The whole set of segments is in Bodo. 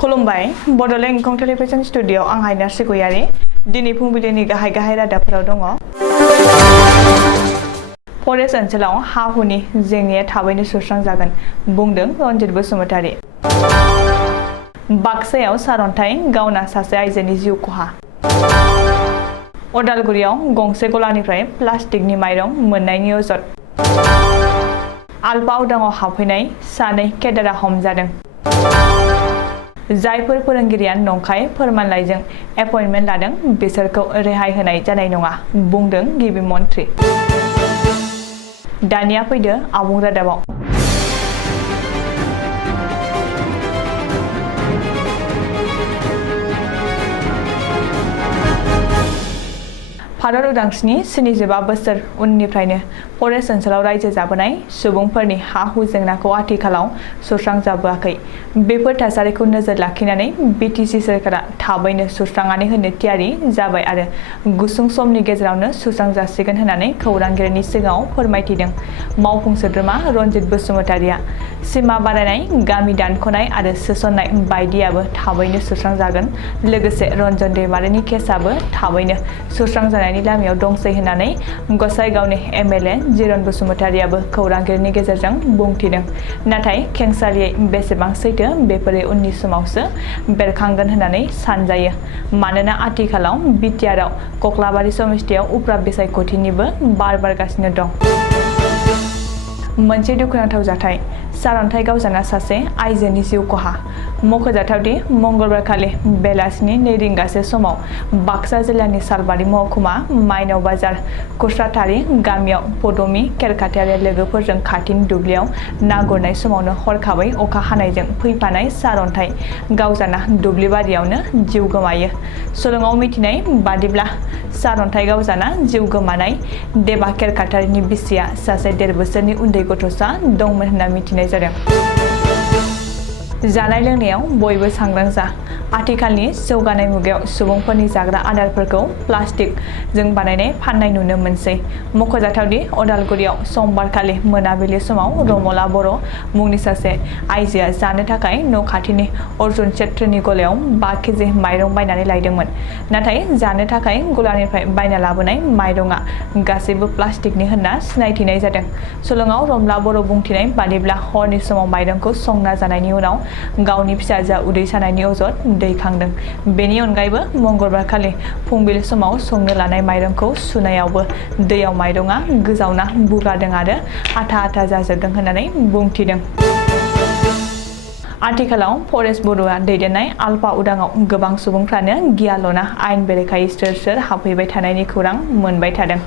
खुलुमबाय बड'लेण्ड एंखं टेलिभिजन स्टुडिअ आं हायना सिगयारि दिनै फुंबिलिनि गाहाय रादाबफोराव दङ। फरेस्ट ओनसोलाव हा-हुनि जेंनाया थाबैनो सुस्रांजागोन बुंदों रनजित बसुमतारी। बाक्सायाव सारअन्थाइ गावना सासे आइजोनि जिउ खहा। अदालगुरियाव गंसे गलानिफ्राय प्लास्टिकनि माइरं मोननायनि अजद। आलपा उदाङाव हाबफैनाय सानै केडारा हमजादों। जायफोर फोरोंगिरिया नंखाय फोरमानलाइजों एपइन्टमेन्ट लादों बिसोरखौ रेहाय होनाय जानाय नङा बुंदों गिबि मन्थ्रि। दानिया फैदो आबुं रादाबाव। भारत उदांस्रिनि 75 बोसोर उननिफ्रायनो फरेस्ट ओनसोलाव रायजो जाबोनाय सुबुंफोरनि हा-हु जेंनाखौ आथिखालाव सुस्रांजाबोआखै। बेफोर थासारिखौ नोजोर लाखिनानै बिटिसि सोरखारा थाबैनो सुस्रांनानै होनो थियारि जाबाय आरो गुसुं समनि गेजेरावनो सुस्रांजासिगोन होननानै खौरांगिरिनि सिगाङाव फोरमायथिदों मावफुं सोद्रोमा रनजित बसुमतारिया। सिमा बारायनाय, गामि दानख'नाय आरो सोसननाय बायदियाबो थाबैनो सुस्रांजागोन। लोगोसे रन्जन दैमारिनि केसआबो थाबैनो सुस्रांजानायनि लामायाव दंसै होननानै गसाइगावनि एमएलए जिरन बसुमतारियाबो खौरांगिरिनि गेजेरजों बुंथिदों। नाथाय खेंसालियै बेसेबां सैथो बेफोरो उननि समावसो बेरखांगोन होननानै सानजायो। मानोना आथिखालाव बिटिआरआव कक्लाबारि समिस्थियाव उफ्रा बिसायख'थिनिबो बार बारगासिनो दं। मोनसे दुखुनांथाव जाथाय, सारअन्थाइ गावजाना सासे आइजोनि जिउ खहा। मख'जाथावदि मंगलबारखालि बेलासिनि 2 रिंगासो समाव बाक्सा जिल्लानि सालबारि महकुमा माइनाव बाजार खुस्राथारि गामियाव पदमी केरखाथियारि लोगोफोरजों खाथिनि दुब्लियाव ना गुरनाय समावनो हरखाबै अखा हानायजों फैफानाय सारअन्थाइ गावजाना दुब्लिबारियावनो जिउ गोमायो। सल'आव मिथिनाय बादिब्ला सारअन्थाइ गावजाना जिउ गोमानाय देबा केरखाथियारिनि बिसिया सासे 1.5 बोसोरनि उन्दै गथ'सा दंमोन होनना मिथिनाय जादों। जानाय लोंनायाव बयबो सांग्रां जा। आथिखालनि जौगानाय मुगायाव सुबुंफोरनि जाग्रा आदारफोरखौ प्लास्टिकजों बानायनाय फाननाय नुनो मोनसै। मख'जाथावदि अदालगुरियाव समबारखालि मोनाबिलि समाव रमला बर' मुंनि सासे आइजोआ जानो थाखाय न' खाथिनि अर्जुन सेट्रीनि गलायाव 5 केजि माइरं बायनानै लायदोंमोन। नाथाय जानो थाखाय गलानिफ्राय बायना लाबोनाय माइरंआ गासैबो प्लास्टिकनि होनना सिनायथिनाय जादों। सल'आव रमला बर' बुंथिनाय बादिब्ला हरनि समाव माइरंखौ संना जानायनि उनाव गावनि फिसाजोआ उदै सानायनि अजद दैखांदों। बेनि अनगायैबो मंगलबारखालि फुंबिलि समाव संनो लानाय माइरंखौ सुनायावबो दैयाव माइरंआ गोजावना बुगारदों आरो आथा जाजोबदों होननानै बुंथिदों। आथिखालाव फरेस्ट बड'आ दैदेननाय आलपा उदाङाव गोबां सुबुंफ्रानो गियाल'ना आयेन बेरेखायै सोर हाबफैबाय थानायनि खौरां मोनबाय थादों।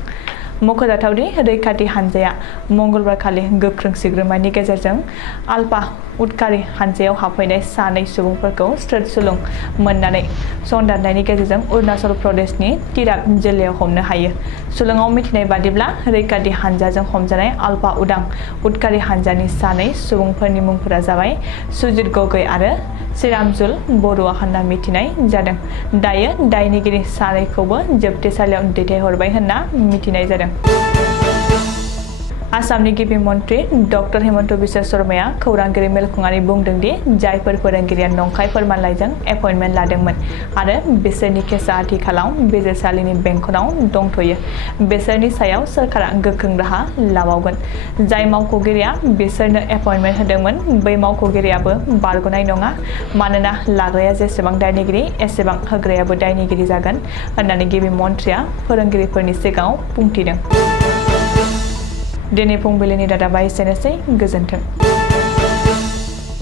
मख'जाथावदि रैखाथि हानजाया मंगलबारखालि गोख्रों सिग्रोमनायनि गेजेरजों आलपा उदखारि हानजायाव हाबफैनाय सानै सुबुंफोरखौ स्रोद सुलुं मोननानै संदाननायनि गेजेरजों अरुणाचल प्रदेशनि तिराप जिल्लायाव हमनो हायो। सल'आव मिथिनाय बादिब्ला रैखाथि हानजाजों हमजानाय आलपा उदां उदखारि हानजानि सानै सुबुंफोरनि मुंफोरा जाबाय सुजित गगৈ आरो श्रीरामजुल बरुवा होनना मिथिनाय जादों। दायो दायनिगिरि सानैखौबो जोबथेसालियाव दैथायहरबाय होनना मिथिनाय जादों। आसामनि गिबि मन्थ्रि डक्टर हेमन्त बिश्व शर्माया खौरांगिरि मेल खुंनानै बुंदों दि जायफोर फोरोंगिरिया नंखाय फोरमानलाइजों एपइन्टमेन्ट लादोंमोन आरो बिसोरनि केसआ आथिखालाव बिजिरसालिनि बेंखनाव दंथ'यो बिसोरनि सायाव सोरखारा गोख्रों राहा लाबावगोन। जाय मावख'गिरिया बिसोरनो एपइन्टमेन्ट होदोंमोन बै मावख'गिरियाबो बारग'नाय नङा। मानोना लाग्राया जेसेबां दायनिगिरि एसेबां होग्रायाबो दायनिगिरि जागोन होननानै गिबि मन्थ्रिया फोरोंगिरिफोरनि सिगाङाव बुंथिदों। दिनै फुंबिलिनि रादाबा एसेनोसै। गोजोन्थों।